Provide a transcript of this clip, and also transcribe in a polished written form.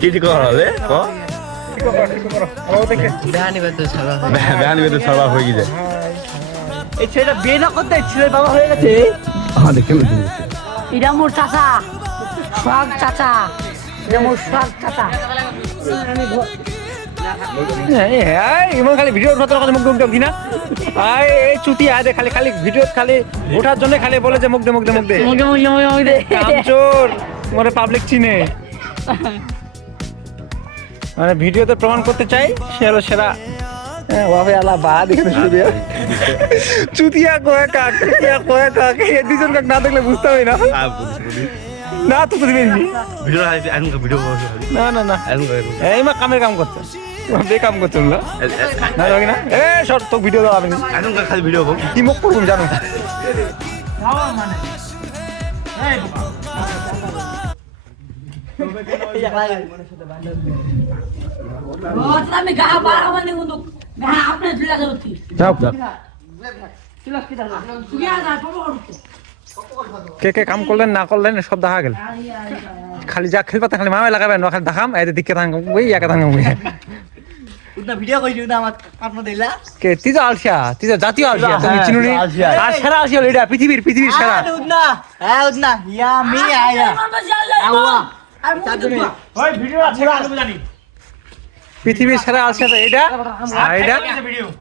কি হবে ক বেহানি বেতন সর্বা হয়ে গেছে এই ছেলেটা বিয়ে না করতে ছেলের বাবা হয়ে গেছে এটা মোর চাচা সোহাগ চাচা এটা মোর সোহাগ চাচা ইমান খালি ভিডিওর কথা মুখ মুখ দিনা আয় এই চুতি আয় দে খালি খালি ভিডিও খালি ওঠার জন্য খালি বলে যে মুখ দে মুখ দে মুখ দে কামচোর মোরে পাবলিক চিনে মানে ভিডিওতে প্রমাণ করতে চাই সে হলো সেরা বাবা আল্লাহ বা দেখে শুধু চুতিয়া কয়ে কাক চুতিয়া কয়ে কাক এই দুজন কাক না দেখলে বুঝতে হবে না না তো বুঝবি ভিডিও না না না এই মা কামের কাম করতে বেকাম করতে না না জানি না এ শর্ট তো ভিডিও দাও আমি খালি ভিডিও কি মুখ করব জানো আমি গাহা বাড়া মানে কিন্তু গাহা আপনি দিলা করতে যাও তুলা কি দাও তুই আ যা বাবা করতে কে কে কাম করলেন না করলেন সব দেখা গেল খালি যা খেলবা খালি মামা লাগাবেন না খালি দেখাম এই দিকে থাঙ্গ ওই একা থাঙ্গ উদনা ভিডিও কইছি উদনা আমার পাটনা দিলা কে তিজা আলসিয়া তিজা জাতীয় আলসিয়া তুমি চিনুনি আর সেরা আলসিয়া এটা পৃথিবীর সেরা উদনা হ্যাঁ উদনা ইয়া মি আয়া আওয়া আর মুখ দে ওই ভিডিও আছে আমি জানি পৃথিবীর সেরা আলসিয়া এটা আর এটা ভিডিও